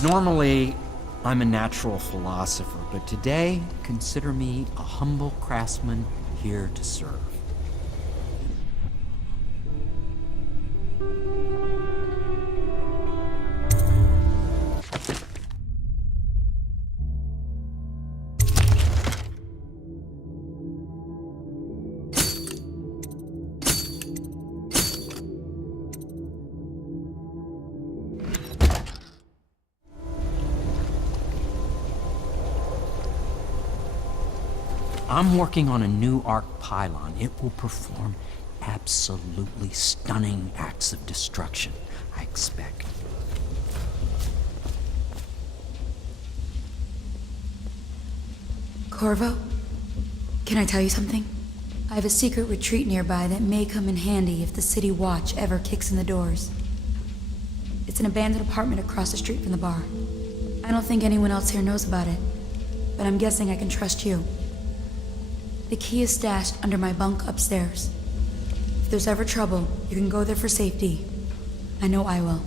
Normally, I'm a natural philosopher, but today, consider me a humble craftsman here to serve. I'm working on a new arc pylon. It will perform absolutely stunning acts of destruction, I expect. Corvo, can I tell you something? I have a secret retreat nearby that may come in handy if the city watch ever kicks in the doors. It's an abandoned apartment across the street from the bar. I don't think anyone else here knows about it, but I'm guessing I can trust you. The key is stashed under my bunk upstairs. If there's ever trouble, you can go there for safety. I know I will.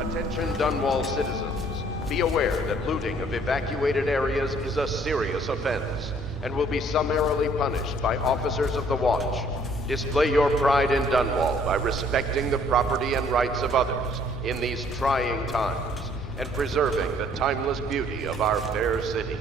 Attention Dunwall citizens, be aware that looting of evacuated areas is a serious offense and will be summarily punished by officers of the Watch. Display your pride in Dunwall by respecting the property and rights of others in these trying times and preserving the timeless beauty of our fair city.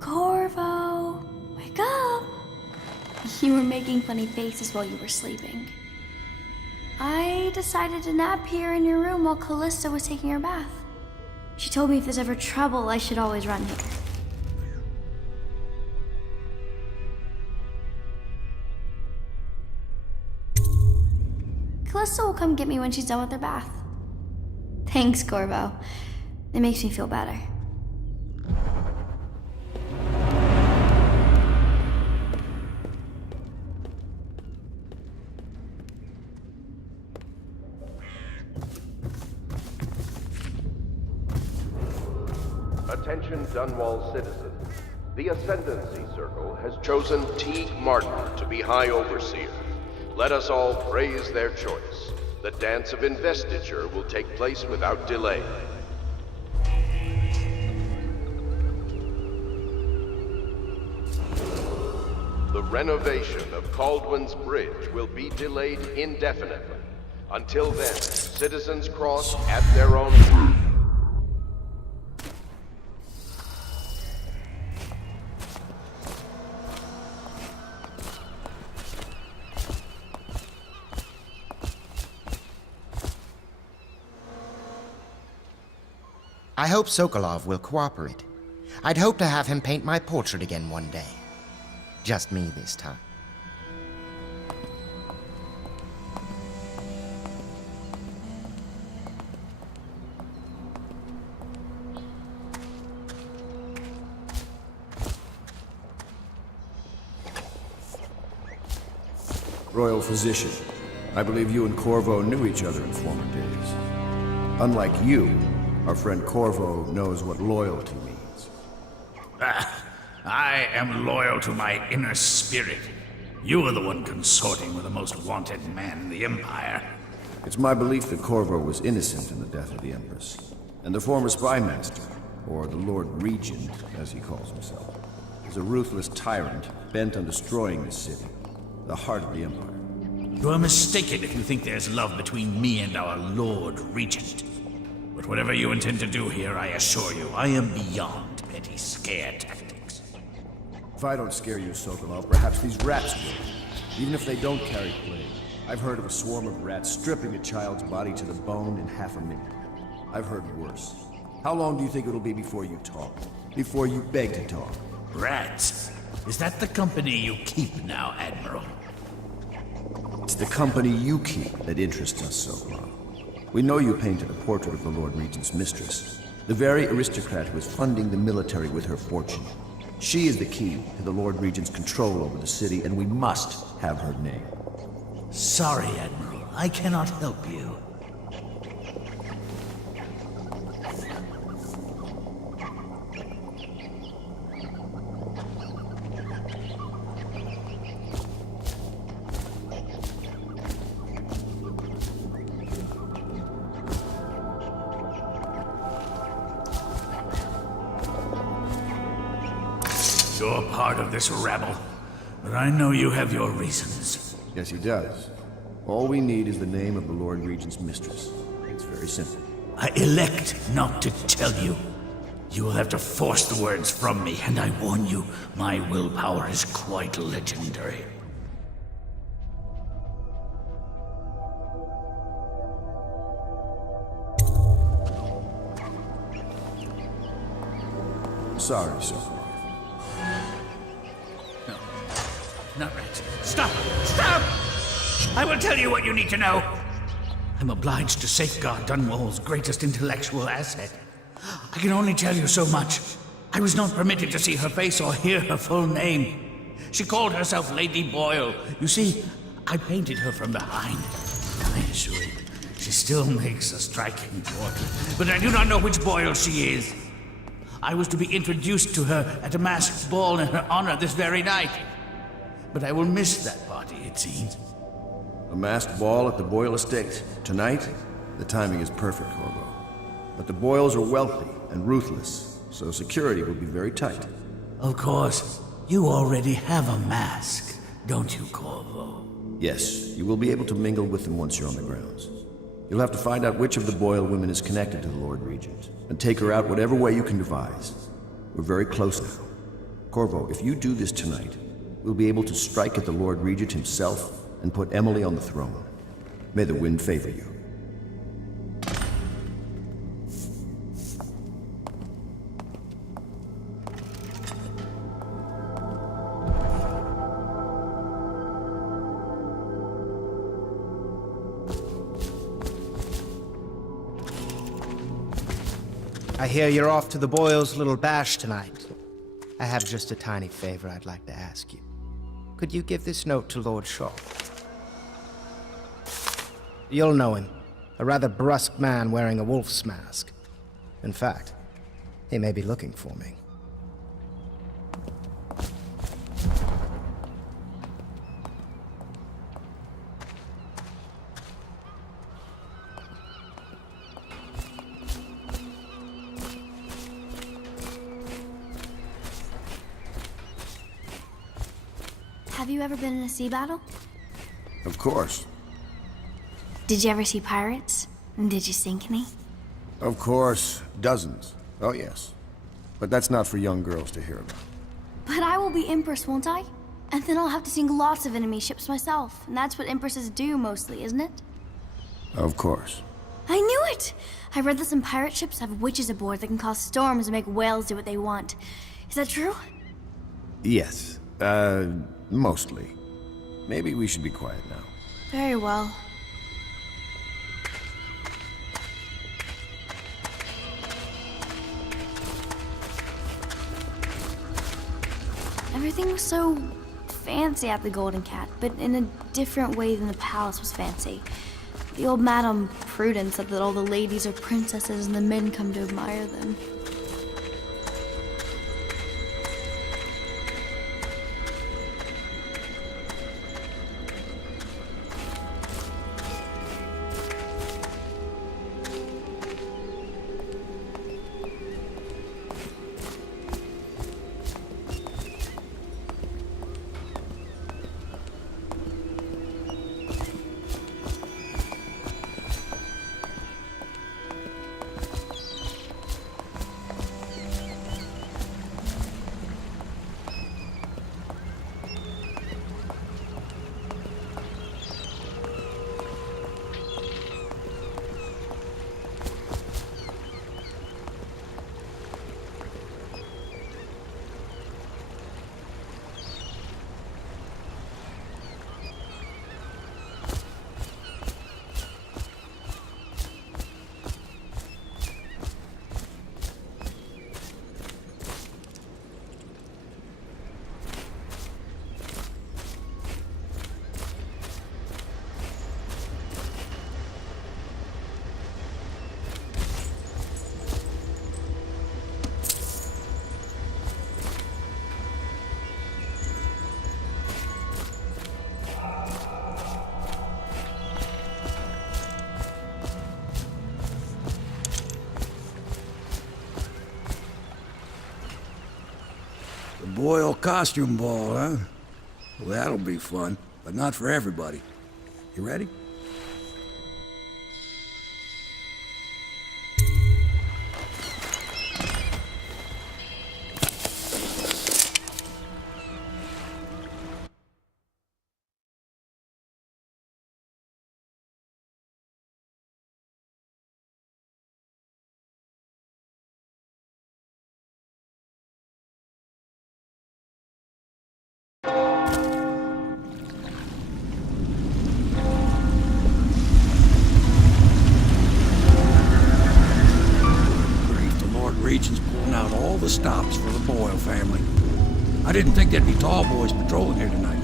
Corvo, wake up! You were making funny faces while you were sleeping. I decided to nap here in your room while Callista was taking her bath. She told me if there's ever trouble, I should always run here. Callista will come get me when she's done with her bath. Thanks, Corvo. It makes me feel better. Attention Dunwall citizens. The Ascendancy Circle has chosen Teague Martin to be High Overseer. Let us all praise their choice. The dance of investiture will take place without delay. The renovation of Caldwell's Bridge will be delayed indefinitely. Until then, citizens cross at their own pace. I hope Sokolov will cooperate. I'd hope to have him paint my portrait again one day. Just me this time. Royal Physician, I believe you and Corvo knew each other in former days. Unlike you, our friend Corvo knows what loyalty means. I am loyal to my inner spirit. You are the one consorting with the most wanted man in the Empire. It's my belief that Corvo was innocent in the death of the Empress, and the former spy master, or the Lord Regent, as he calls himself, is a ruthless tyrant bent on destroying this city, the heart of the Empire. You are mistaken if you think there's love between me and our Lord Regent. But whatever you intend to do here, I assure you, I am beyond petty scare tactics. If I don't scare you, Sokolov, perhaps these rats will. Even if they don't carry plague. I've heard of a swarm of rats stripping a child's body to the bone in half a minute. I've heard worse. How long do you think it'll be before you talk? Before you beg to talk? Rats? Is that the company you keep now, Admiral? It's the company you keep that interests us, Sokolov. We know you painted a portrait of the Lord Regent's mistress, the very aristocrat who is funding the military with her fortune. She is the key to the Lord Regent's control over the city, and we must have her name. Sorry, Admiral. I cannot help you. You're part of this rabble, but I know you have your reasons. Yes, he does. All we need is the name of the Lord Regent's mistress. It's very simple. I elect not to tell you. You will have to force the words from me, and I warn you, my willpower is quite legendary. Sorry, Sokolov. Not right. Stop! Stop! I will tell you what you need to know. I'm obliged to safeguard Dunwall's greatest intellectual asset. I can only tell you so much. I was not permitted to see her face or hear her full name. She called herself Lady Boyle. You see, I painted her from behind. I assure you, she still makes a striking portrait, but I do not know which Boyle she is. I was to be introduced to her at a masked ball in her honor this very night. But I will miss that party, it seems. A masked ball at the Boyle estate. Tonight? The timing is perfect, Corvo. But the Boyles are wealthy and ruthless, so security will be very tight. Of course. You already have a mask, don't you, Corvo? Yes, you will be able to mingle with them once you're on the grounds. You'll have to find out which of the Boyle women is connected to the Lord Regent, and take her out whatever way you can devise. We're very close now. Corvo, if you do this tonight, we'll be able to strike at the Lord Regent himself and put Emily on the throne. May the wind favor you. I hear you're off to the Boyles' little bash tonight. I have just a tiny favor I'd like to ask you. Could you give this note to Lord Shaw? You'll know him. A rather brusque man wearing a wolf's mask. In fact, he may be looking for me. Have you ever been in a sea battle? Of course. Did you ever see pirates? And did you sink any? Of course. Dozens. Oh, yes. But that's not for young girls to hear about. But I will be Empress, won't I? And then I'll have to sink lots of enemy ships myself. And that's what Empresses do mostly, isn't it? Of course. I knew it! I read that some pirate ships have witches aboard that can cause storms and make whales do what they want. Is that true? Yes, mostly. Maybe we should be quiet now. Very well. Everything was so fancy at the Golden Cat, but in a different way than the palace was fancy. The old Madame Prudence said that all the ladies are princesses and the men come to admire them. Boyle costume ball, huh? Well, that'll be fun, but not for everybody. You ready? Region's pulling out all the stops for the Boyle family. I didn't think there'd be tall boys patrolling here tonight.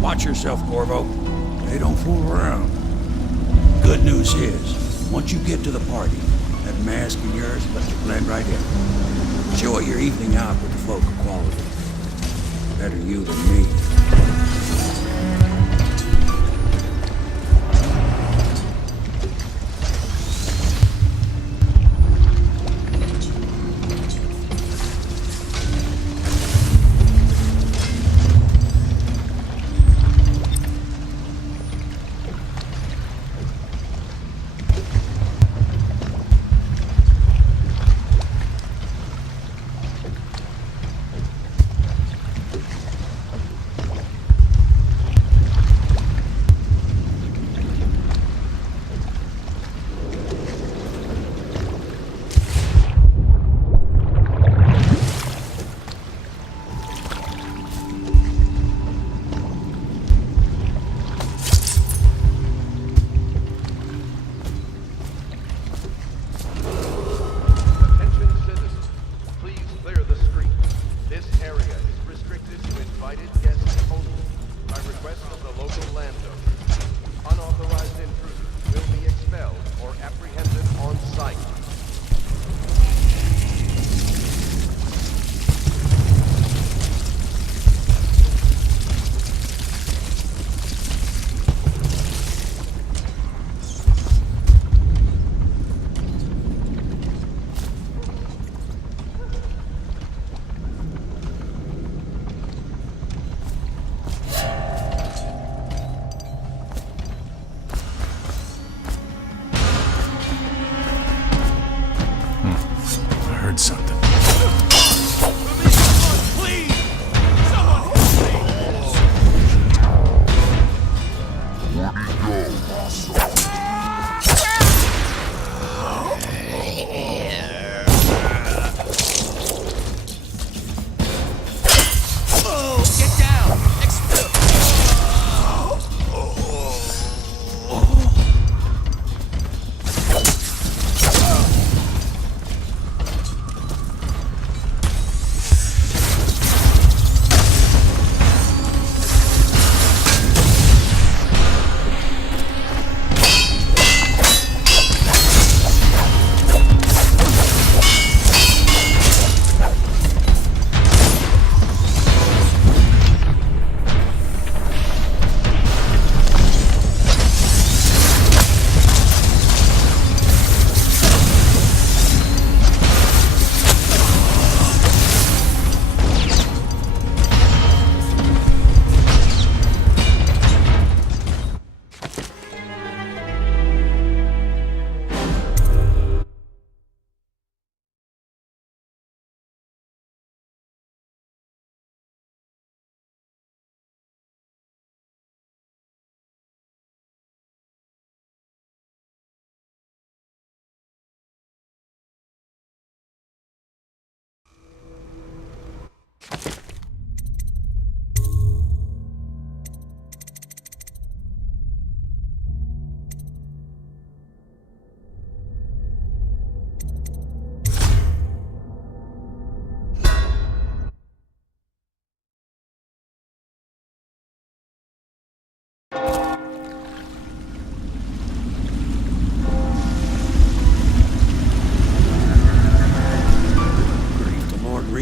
Watch yourself, Corvo. They don't fool around. Good news is, once you get to the party, that mask of yours lets you blend right in. Enjoy your evening out with the folk of quality. Better you than me.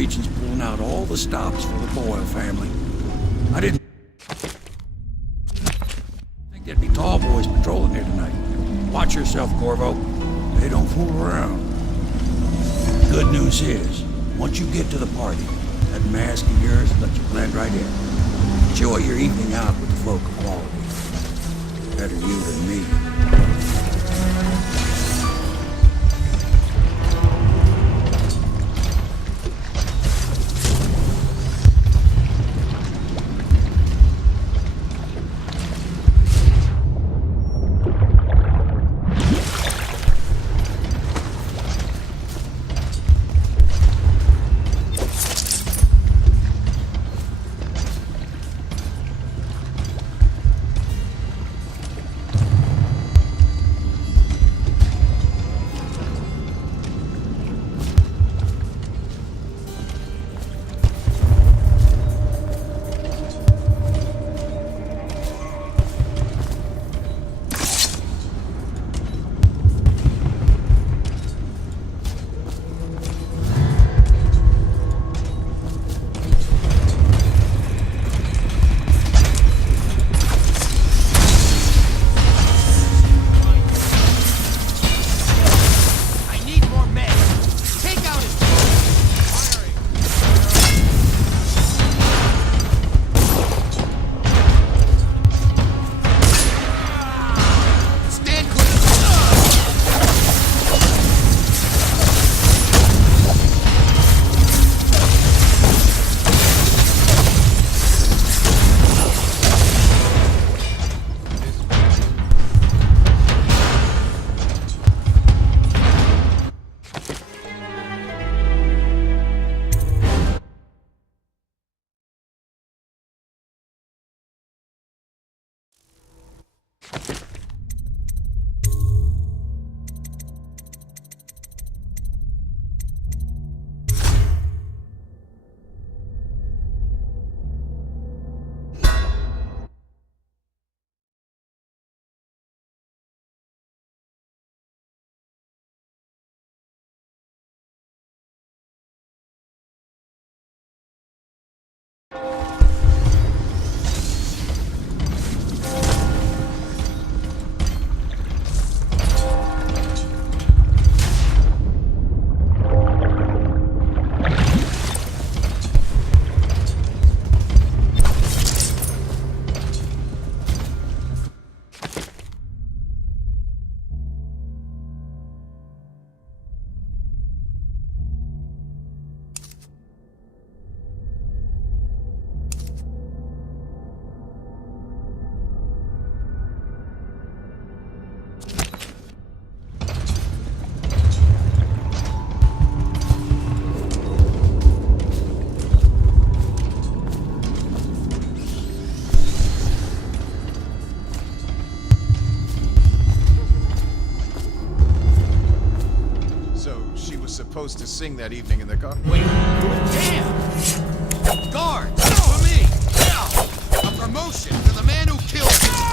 Regent's pulling out all the stops for the Boyle family. I didn't think there'd be tall boys patrolling here tonight. Watch yourself, Corvo. They don't fool around. Good news is, once you get to the party, that mask of yours will let you blend right in. Enjoy your evening out with the folk of quality. Better you than me. Supposed to sing that evening in the car. Wait, damn! Guard, for me! A promotion for the man who killed his